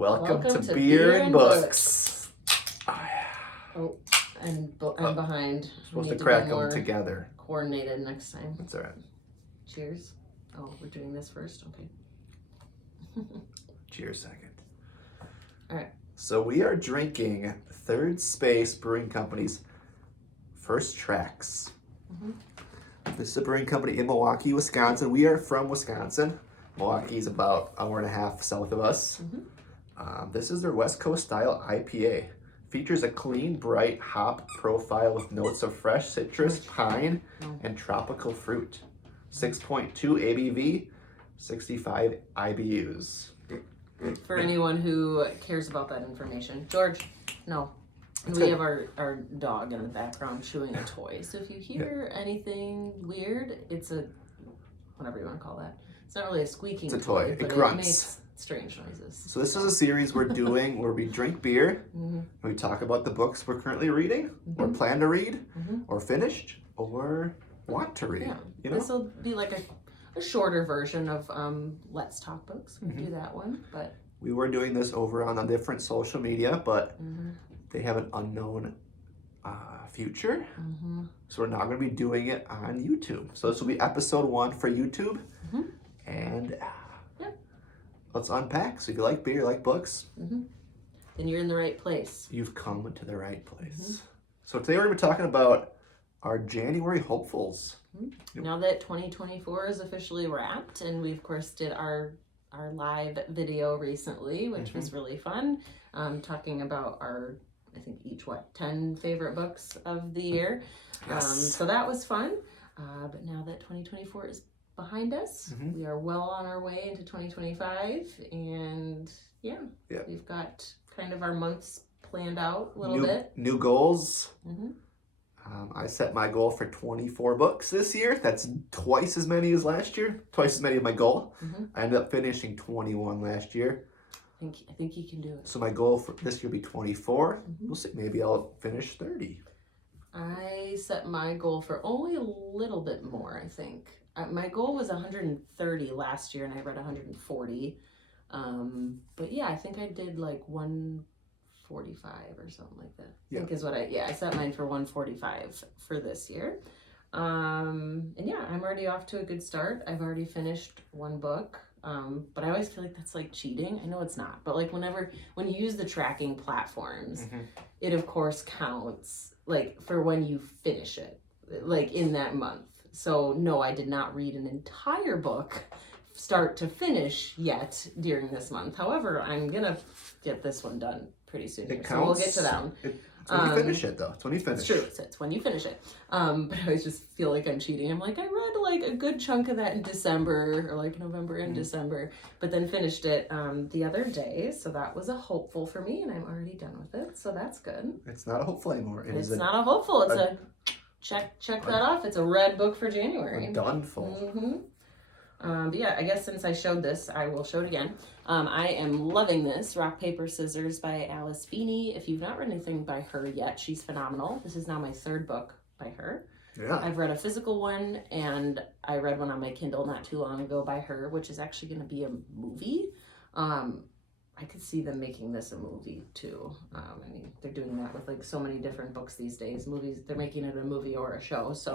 Welcome to Beer and Books. Oh, and behind. We're supposed to crack them together. Coordinated next time. That's all right. Cheers. Oh, we're doing this first? Okay. Cheers second. All right. So we are drinking Third Space Brewing Company's First Tracks. Mm-hmm. This is a brewing company in Milwaukee, Wisconsin. We are from Wisconsin. Milwaukee is about an hour and a half south of us. Mm-hmm. This is their West Coast style IPA. Features a clean, bright hop profile with notes of fresh citrus, pine, and tropical fruit. 6.2 ABV, 65 IBUs. For anyone who cares about that information. George, no. We have our dog in the background chewing a toy. So if you hear anything weird, it's a, whatever you want to call that. It's not really a squeaking toy. But it grunts. It makes strange noises. So this is a series we're doing where we drink beer, we talk about the books we're currently reading, or plan to read, or finished, or want to read. Yeah. You know? This will be like a shorter version of Let's Talk Books. We do that one, but we were doing this over on a different social media, but they have an unknown future, so we're not going to be doing it on YouTube. So this will be episode 1 for YouTube, and let's unpack. So if you like beer, you like books, then you're in the right place. You've come to the right place. So today we're going to be talking about our January hopefuls. Now that 2024 is officially wrapped, and we of course did our live video recently, which was really fun, talking about our, I think each 10 favorite books of the year. Yes. So that was fun. But now that 2024 is behind us, we are well on our way into 2025, and we've got kind of our months planned out a little bit. New goals. I set my goal for 24 books this year. That's twice as many as last year. Twice as many of my goal. I ended up finishing 21 last year. I think you can do it. So my goal for this year will be 24. We'll see. Maybe I'll finish 30. I set my goal for only a little bit more, I think. My goal was 130 last year, and I read 140. But yeah, I think I did like 145 or something like that. I think is what I set mine for 145 for this year. And yeah, I'm already off to a good start. I've already finished one book. But I always feel like that's like cheating. I know it's not, but like when you use the tracking platforms, it of course counts like for when you finish it, like in that month. So no, I did not read an entire book start to finish yet during this month. However, I'm gonna get this one done pretty soon. It counts. So we'll get to that one. It's when you finish it, though. It's when you finish. It's true. It's when you finish it. But I always just feel like I'm cheating. I'm like, I read like a good chunk of that in December, or like November and December, but then finished it the other day. So that was a hopeful for me, and I'm already done with it. So that's good. It's not a hopeful anymore. It's not a hopeful. It's a check that off. It's a red book for January. A doneful. But yeah, I guess since I showed this, I will show it again. I am loving this, Rock, Paper, Scissors by Alice Feeney. If you've not read anything by her yet, she's phenomenal. This is now my 3rd book by her. Yeah. I've read a physical one, and I read one on my Kindle not too long ago by her, which is actually going to be a movie. I could see them making this a movie too. I mean, they're doing that with like so many different books these days. Movies, they're making it a movie or a show. So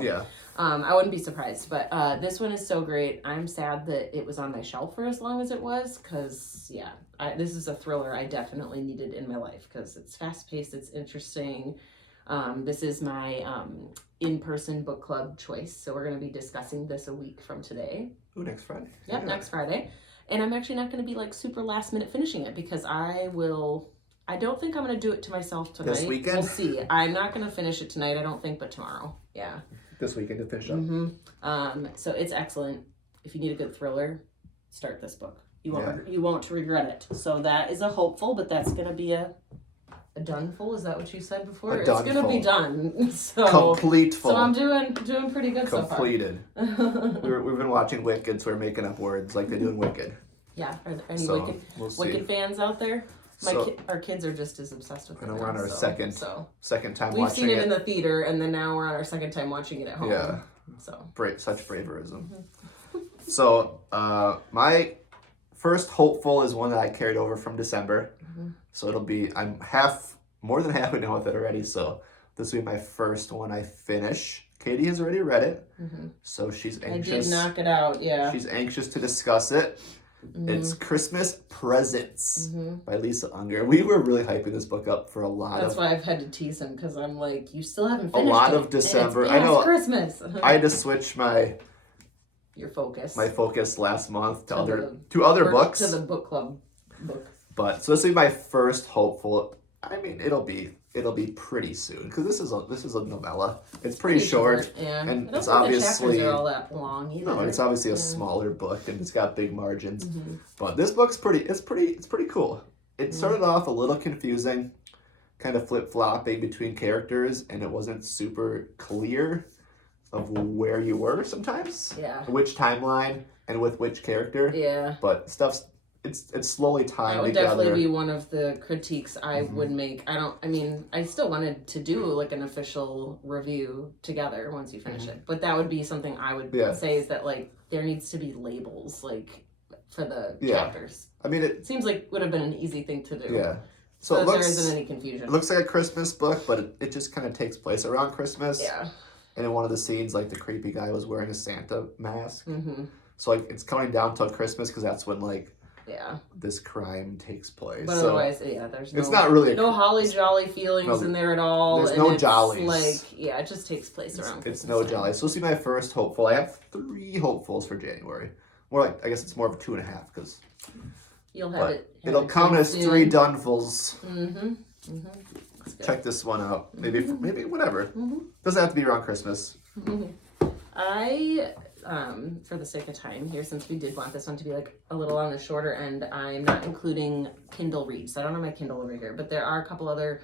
I wouldn't be surprised. But this one is so great. I'm sad that it was on my shelf for as long as it was, because this is a thriller I definitely needed in my life, because it's fast paced, it's interesting. This is my in-person book club choice. So we're going to be discussing this a week from today. Ooh, next Friday. Yep, next Friday. And I'm actually not going to be like super last minute finishing it, because I don't think I'm going to do it to myself tonight. This weekend? We'll see. I'm not going to finish it tonight, I don't think, but tomorrow. Yeah. This weekend to finish up. So it's excellent. If you need a good thriller, start this book. You won't regret it. So that is a hopeful, but that's going to be a doneful. Is that what you said before? It's going to be done. So Completeful. So I'm doing pretty good Completed. so far. We've been watching Wicked, so we're making up words like they do in Wicked. Yeah. Are there any Wicked fans out there? Our kids are just as obsessed with it. And we're on our second time watching it. We've seen it in the theater, and then now we're on our 2nd time watching it at home. Yeah. So Such braverism. So my first hopeful is one that I carried over from December. So I'm more than halfway done with it already. So this will be my first one I finish. Katie has already read it. So she's anxious. I did knock it out, yeah. She's anxious to discuss it. It's Christmas Presents by Lisa Unger. We were really hyping this book up for a lot That's of... why I've had to tease him, because I'm like, you still haven't finished a lot it. of December. It's I know. Christmas. I had to switch Your focus. my focus last month to other books. To the book club book. But so this will be my first hopeful. I mean, it'll be pretty soon because this is a novella. It's pretty short, yeah. and it's obviously the chapters are all that long either. No, it's obviously a smaller book and it's got big margins. But this book's pretty cool. It started off a little confusing, kind of flip-flopping between characters, and it wasn't super clear of where you were sometimes. Yeah. Which timeline and with which character. Yeah. But it's slowly tying That would together. definitely be one of the critiques I would make. I still wanted to do like an official review together once you finish it. But that would be something I would say is that like there needs to be labels like for the chapters. I mean, it seems like would have been an easy thing to do. Yeah. So there isn't any confusion. It looks like a Christmas book, but it just kind of takes place around Christmas. Yeah. And in one of the scenes, like the creepy guy was wearing a Santa mask. So like it's coming down till Christmas because that's when like this crime takes place. But otherwise, there's no. It's not really no holly jolly feelings in there at all. There's and no it's jollies. Like it just takes place around. It's Christmas no time. jolly. So this will be my first hopeful. I have 3 hopefuls for January. More like I guess it's more of a 2.5 because. You'll have it. It'll count as 3 donefuls. Check this one out. Maybe whatever. Doesn't have to be around Christmas. I, for the sake of time here, since we did want this one to be like a little on the shorter end, I'm not including Kindle reads. I don't have my Kindle over here, but there are a couple other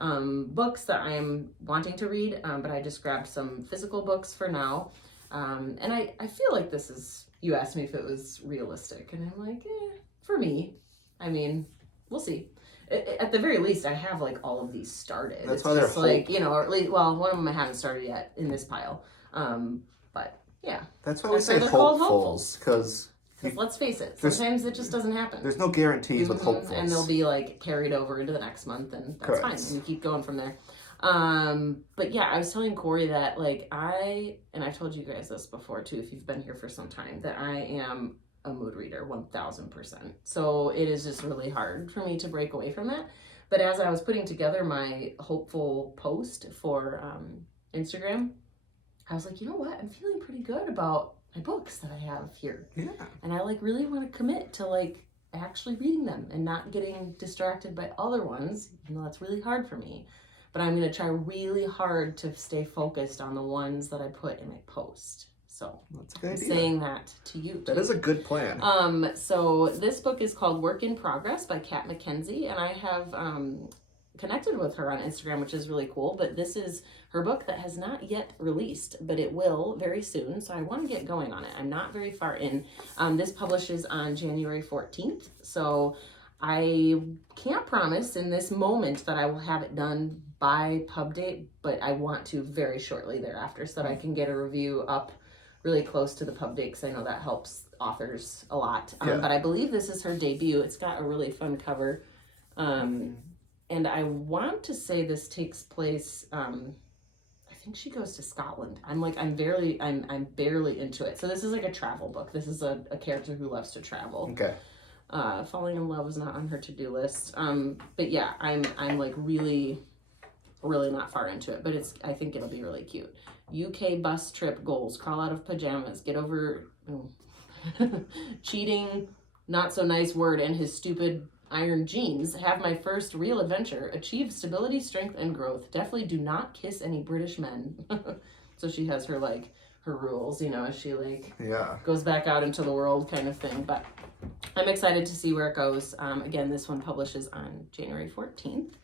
books that I'm wanting to read, but I just grabbed some physical books for now. And I feel like this is, you asked me if it was realistic, and I'm like, for me, I mean, we'll see. At the very least, I have like all of these started. That's it's why just they're like, or at least, well, one of them I haven't started yet in this pile. But yeah. That's why we say hopefuls, because let's face it, sometimes it just doesn't happen. There's no guarantees with hopefuls. And they'll be like carried over into the next month, and that's fine. And you keep going from there. But yeah, I was telling Corey that like and I've told you guys this before too, if you've been here for some time, that I am a mood reader 1000%. So it is just really hard for me to break away from that. But as I was putting together my hopeful post for Instagram, I was like, you know what? I'm feeling pretty good about my books that I have here. Yeah. And I like really want to commit to like actually reading them and not getting distracted by other ones, even though that's really hard for me. But I'm going to try really hard to stay focused on the ones that I put in my post. So that's a good idea. I'm saying that to you too. That is a good plan. So this book is called Work in Progress by Kat McKenzie, and I have connected with her on Instagram, which is really cool. But this is her book that has not yet released, but it will very soon. So I want to get going on it. I'm not very far in. This publishes on January 14th. So I can't promise in this moment that I will have it done by pub date, but I want to very shortly thereafter so that I can get a review up really close to the pub date, because I know that helps authors a lot. But I believe this is her debut. It's got a really fun cover. And I want to say this takes place, I think she goes to Scotland. I'm barely into it. So this is like a travel book. This is a character who loves to travel. Okay. Falling in love is not on her to-do list. But yeah, I'm like really not far into it, but I think it'll be really cute. UK bus trip goals: crawl out of pajamas, get over cheating, not so nice word, and his stupid iron jeans, have my first real adventure, achieve stability, strength, and growth. Definitely do not kiss any British men. So she has her rules, as she goes back out into the world kind of thing. But I'm excited to see where it goes. Again, this one publishes on January 14th.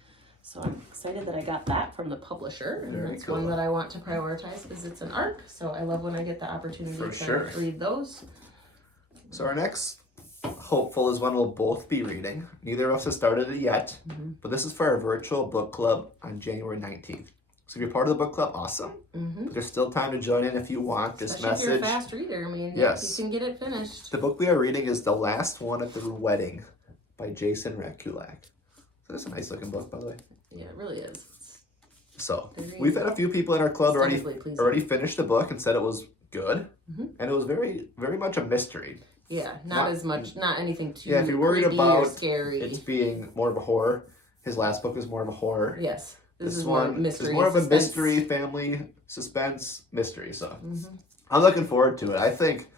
So I'm excited that I got that from the publisher. And that's one that I want to prioritize because it's an ARC. So I love when I get the opportunity to read those. So our next hopeful is one we'll both be reading. Neither of us has started it yet, but this is for our virtual book club on January 19th. So if you're part of the book club, awesome. Mm-hmm. There's still time to join in if you want. This Especially message. if you're a fast reader. I mean, yes. you can get it finished. The book we are reading is The Last One at the Wedding by Jason Rekulak. So that's a nice looking book, by the way. Yeah, it really is. So we've had a few people in our club already finished the book and said it was good, and it was very, very much a mystery. Yeah, not anything too. Yeah, if you're worried about scary, it's being more of a horror. His last book was more of a horror. Yes, this is more mystery. It's more of a mystery, family suspense mystery. So I'm looking forward to it. I think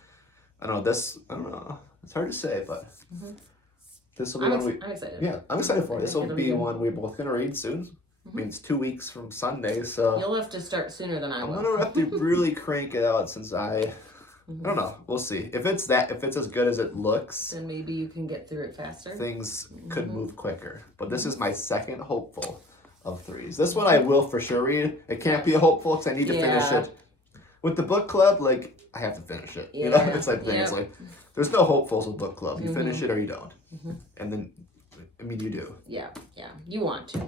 I don't know. It's hard to say, but this will be I'm excited. Yeah, I'm excited for it. This will be one we're both gonna read soon. I mean, it's 2 weeks from Sunday, so you'll have to start sooner than I will. I'm gonna have to really crank it out since I don't know. We'll see. If it's as good as it looks, then maybe you can get through it faster. Things could move quicker. But this is my second hopeful of 3s. This one I will for sure read. It can't be a hopeful because I need to finish it. With the book club, like I have to finish it. You know, it's like things like there's no hopefuls with book club. You finish it or you don't, and then. I mean, you do. Yeah, you want to.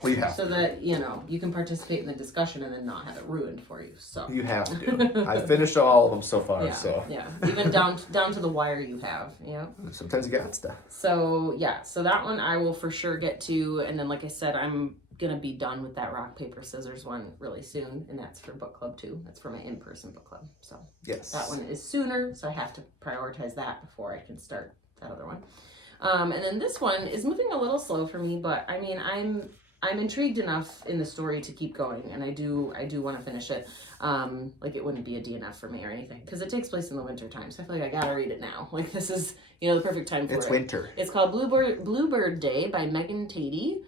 Well, you have so that, you can participate in the discussion and then not have it ruined for you. So you have to. I've finished all of them so far, Yeah, even down to the wire you have, Sometimes you got stuff. So, so that one I will for sure get to, and then like I said, I'm going to be done with that rock, paper, scissors one really soon, and that's for book club too. That's for my in-person book club. So yes, that one is sooner, so I have to prioritize that before I can start that other one. And then this one is moving a little slow for me, but I mean, I'm intrigued enough in the story to keep going, and I do want to finish it. Like it wouldn't be a DNF for me or anything, because it takes place in the winter time, so I feel like I gotta read it now. Like this is, the perfect time for it. It's winter. It's called Bluebird Day by Megan Tatey.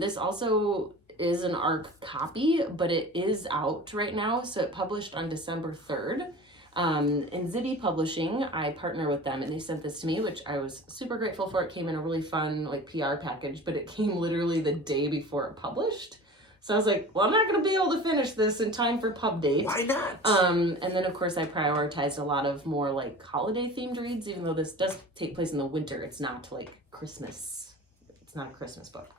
This also is an ARC copy, but it is out right now, so it published on December 3rd. In Zibby Publishing, I partner with them, and they sent this to me, which I was super grateful for. It came in a really fun PR package, but it came literally the day before it published. So I was like, well, I'm not going to be able to finish this in time for pub date. Why not? And then of course I prioritized a lot of more holiday themed reads, even though this does take place in the winter. It's not Christmas. It's not a Christmas book.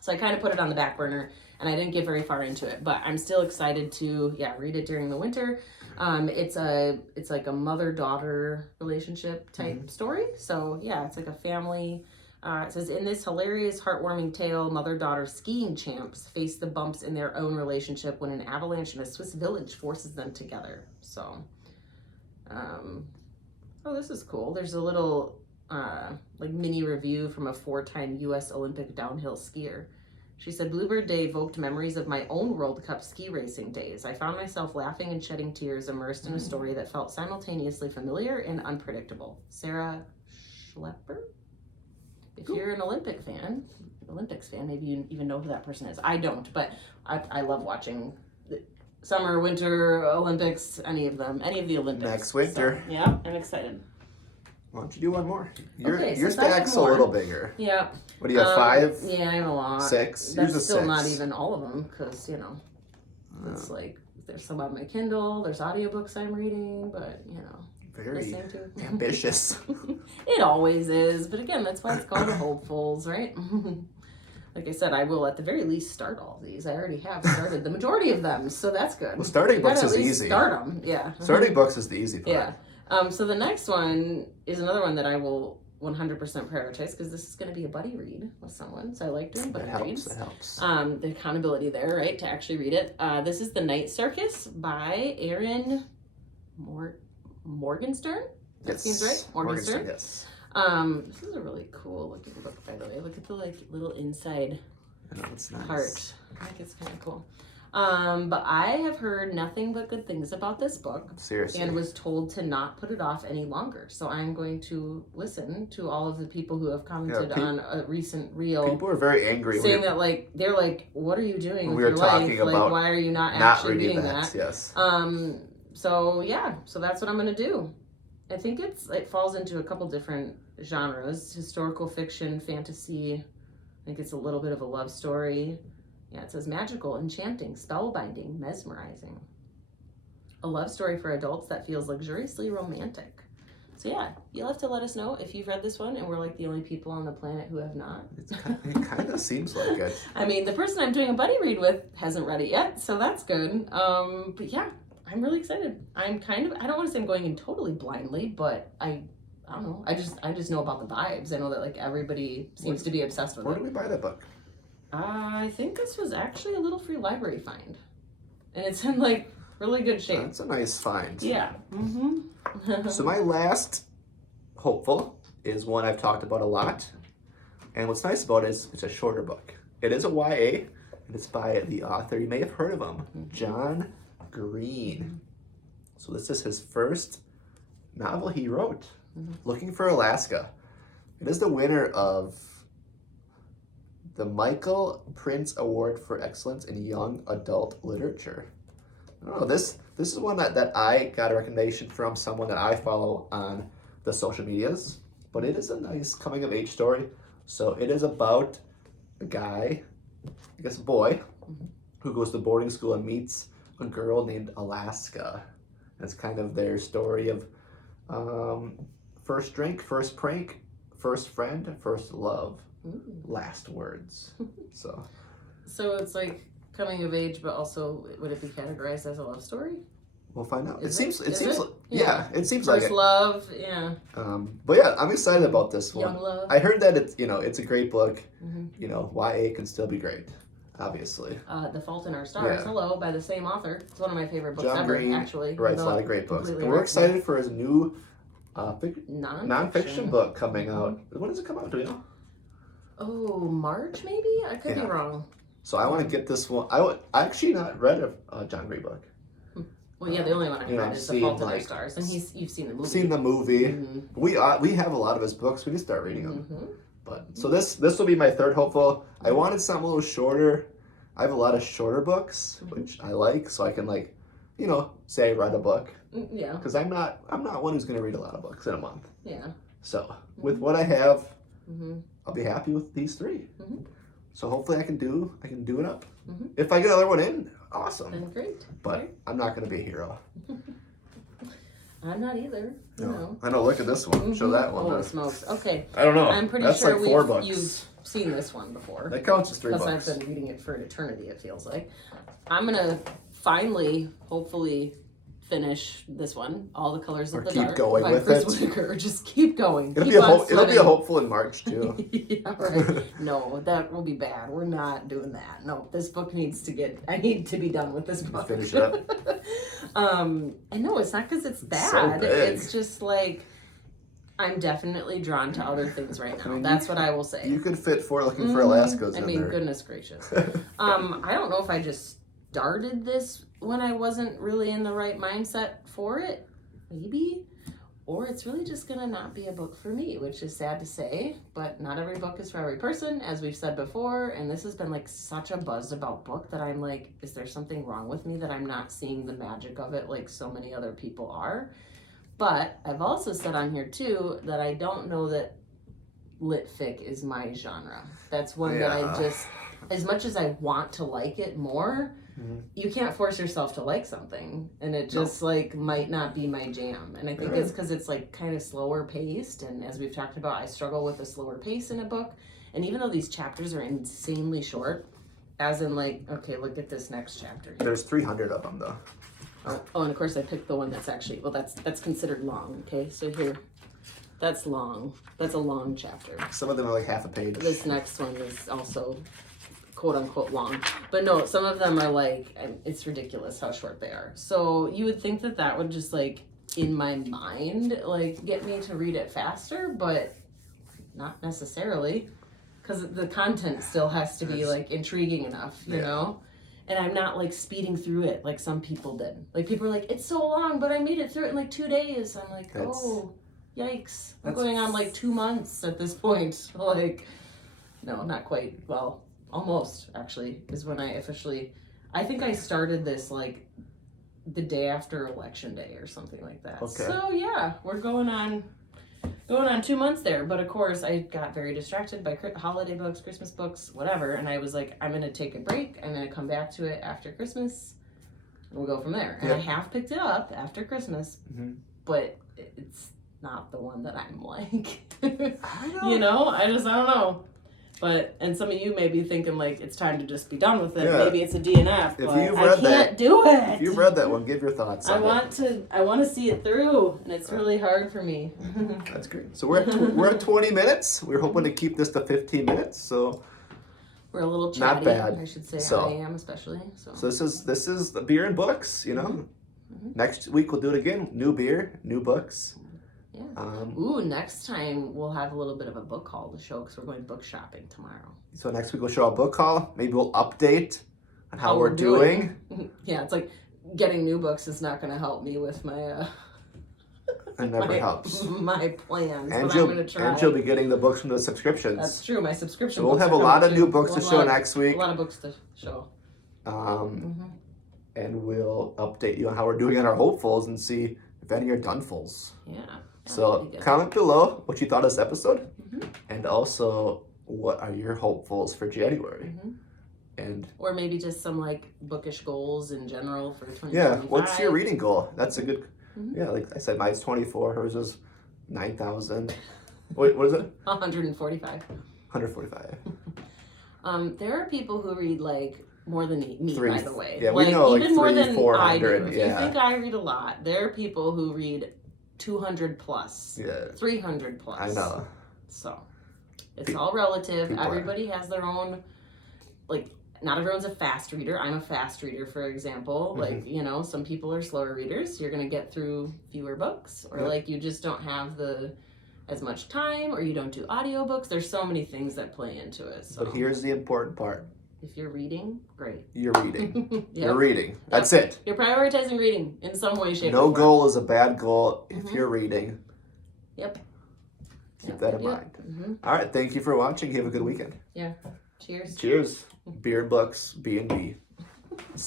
So I kind of put it on the back burner, and I didn't get very far into it, but I'm still excited to read it during the winter. It's like a mother-daughter relationship type story. So it's like a family. It says, in this hilarious, heartwarming tale, mother-daughter skiing champs face the bumps in their own relationship when an avalanche in a Swiss village forces them together. So, this is cool. There's a little mini review from a 4-time U.S. Olympic downhill skier. She said, Bluebird Day evoked memories of my own World Cup ski racing days. I found myself laughing and shedding tears, immersed in a story that felt simultaneously familiar and unpredictable. Sarah Schlepper? If you're an Olympics fan, maybe you even know who that person is. I don't, but I love watching the summer, winter, Olympics, any of the Olympics. Next winter. So, yeah, I'm excited. Why don't you do one more? Your so stack's a little bigger. Yeah. What do you have, 5? Yeah, I have a lot. 6? That's still 6. Not even all of them, because, it's there's some on my Kindle, there's audiobooks I'm reading, but, Very ambitious. It always is, but again, that's why it's called the hopefuls, right? Like I said, I will at the very least start all these. I already have started the majority of them, so that's good. Well, starting books is easy. Start them, yeah. Starting books is the easy part. Yeah. So the next one is another one that I will 100% prioritize, because this is going to be a buddy read with someone. So I like doing buddy reads. That helps. The accountability there, right, to actually read it. This is The Night Circus by Erin Morgenstern. That seems right. Morgenstern. Yes. This is a really cool looking book, by the way. Look at the little inside it's nice. part. I think it's kind of cool. But I have heard nothing but good things about this book. Seriously. And was told to not put it off any longer. So I'm going to listen to all of the people who have commented on a recent reel. People are very angry. Saying that, they're like, what are you doing with your talking life? about why are you not actually reading that? Yes. So that's what I'm going to do. I think it falls into a couple different genres. Historical fiction, fantasy. I think it's a little bit of a love story. Yeah, it says magical, enchanting, spellbinding, mesmerizing. A love story for adults that feels luxuriously romantic. So yeah, you'll have to let us know if you've read this one and we're like the only people on the planet who have not. It kind of seems like it. I mean, the person I'm doing a buddy read with hasn't read it yet, so that's good. But yeah, I'm really excited. I don't want to say I'm going in totally blindly, but I don't know. I just know about the vibes. I know that like everybody seems to be obsessed with it. Where do we buy that book? I think this was actually a little free library find. And it's in like really good shape. That's a nice find. Yeah. Mm-hmm. So my last hopeful is one I've talked about a lot. And what's nice about it is it's a shorter book. It is a YA, and it's by the author, you may have heard of him, John Green. So this is his first novel he wrote, Looking for Alaska. It is the winner of the Michael Prince Award for Excellence in Young Adult Literature. Oh, this is one that I got a recommendation from someone that I follow on the social medias. But it is a nice coming of age story. So it is about a guy, I guess a boy, who goes to boarding school and meets a girl named Alaska. That's kind of their story of first drink, first prank, first friend, first love, last words. So it's like coming of age, but also would it be categorized as a love story? We'll find out. It Is seems it? like, yeah, it seems like First it. love, yeah. But yeah, I'm excited about this one. Young love. I heard that it's a great book. YA can still be great, obviously. The Fault in Our Stars, hello, by the same author. It's one of my favorite books John ever, Green actually. writes a lot of great books. And we're excited for his new non-fiction book coming out. When does it come out, do you know? Oh, March maybe? I could be wrong. So I want to get this one. I actually not read a John Green book. Well, yeah, the only one I've read is The Fault in Our Stars, and you've seen the movie. Seen the movie. We have a lot of his books. We can start reading them. But so this will be my third hopeful. I wanted something a little shorter. I have a lot of shorter books, which I like, so I can say I read a book. Yeah. Because I'm not one who's going to read a lot of books in a month. Yeah. So with what I have, I'll be happy with these three. So hopefully I can do it up. If I get another one in, awesome. Then great. But Great. I'm not going to be a hero. I'm not either. No. I know. Look at this one. Show that one. Holy smokes. Okay. I don't know. I'm pretty That's sure like 4 books. you've seen this one before. That counts as 3 Plus books. I've been reading it for an eternity, it feels like. I'm going to finally, hopefully, finish this one, All the Colors of the keep Dark going by with Chris it. Whitaker. Just keep going. It'll Keep be a hopeful in March too. Yeah, right. No, that will be bad. We're not doing that. No, this book I need to be done with this book. Finish it up. I know, it's not because it's bad. So big. It's just like, I'm definitely drawn to other things right now. That's what I will say. You could fit for Looking for Alaska's I in mean, there. goodness gracious. I don't know if I just started this when I wasn't really in the right mindset for it, maybe, or it's really just gonna not be a book for me, which is sad to say, but not every book is for every person, as we've said before, and this has been like such a buzz about book that I'm like, is there something wrong with me that I'm not seeing the magic of it like so many other people are? But I've also said on here too that I don't know that lit fic is my genre. That's one that I just, as much as I want to like it more, you can't force yourself to like something, and it just like might not be my jam. And I think it's because it's like kind of slower paced, and as we've talked about, I struggle with a slower pace in a book. And even though these chapters are insanely short, as in like, okay, look at this next chapter here. There's 300 of them though. Oh, and of course I picked the one that's actually, well, that's considered long. Okay, so here, that's long. That's a long chapter. Some of them are like half a page. This next one is also quote unquote long, but no, some of them are like, it's ridiculous how short they are. So you would think that would just like in my mind like get me to read it faster, but not necessarily, because the content still has to be like intriguing enough, you know. And I'm not like speeding through it like some people did. Like people are like, it's so long, but I made it through it in like 2 days. I'm like, oh, yikes! I'm going on like 2 months at this point. Like, no, not quite. Well, almost actually is when I officially. I think I started this like the day after Election Day or something like that. Okay. So yeah, we're going on 2 months there. But of course, I got very distracted by holiday books, Christmas books, whatever. And I was like, I'm going to take a break. I'm going to come back to it after Christmas. And we'll go from there. And I have picked it up after Christmas. But not the one that I'm like. I don't You know, I don't know. But, and some of you may be thinking, like, it's time to just be done with it. Yeah. Maybe it's a DNF, If but you've I read can't do it. If you've read that one, give your thoughts. I want to see it through, and it's really hard for me. That's great. So we're at 20 minutes. We're hoping to keep this to 15 minutes. So we're a little chatty. Not bad. I should say. So- I am especially. so this is the beer and books. You know, Mhm. next week we'll do it again. New beer, new books. Yeah. Ooh, next time we'll have a little bit of a book haul to show because we're going book shopping tomorrow. So next week we'll show a book haul. Maybe we'll update on how we're doing. Yeah, it's like getting new books is not going to help me with my It never helps. my plans. And but I'm going to try. you'll be getting the books from the subscriptions. That's true. My subscription. So we'll books have are a lot coming of new too. books to show next week. A lot of books to show. And we'll update you on how we're doing on our hopefuls and see if any are donefuls. Yeah. So comment below what you thought of this episode, and also what are your hopefuls for January, and or maybe just some like bookish goals in general for 2025. yeah, what's your reading goal? That's a good. Yeah, like I said, mine's 24. Hers is 9,000. Wait, what is it? 145. 145. There are people who read like more than me, by the way. Yeah, like, we know even like more 300, than 400. I do. If you think I read a lot, there are people who read 200 plus, 300 plus. I know. So it's all relative. people Everybody has their own, like, not everyone's a fast reader. I'm a fast reader, for example. Like, you know, some people are slower readers. You're going to get through fewer books, or like you just don't have as much time, or you don't do audiobooks. There's so many things that play into it. So But here's the important part. if you're reading, great. You're reading. Yep. You're reading. That's it. You're prioritizing reading in some way, shape, No or form. goal is a bad goal if you're reading. Yep. Keep that in mind. All right. Thank you for watching. Have a good weekend. Yeah. Cheers. Cheers. Beer, books, B&B.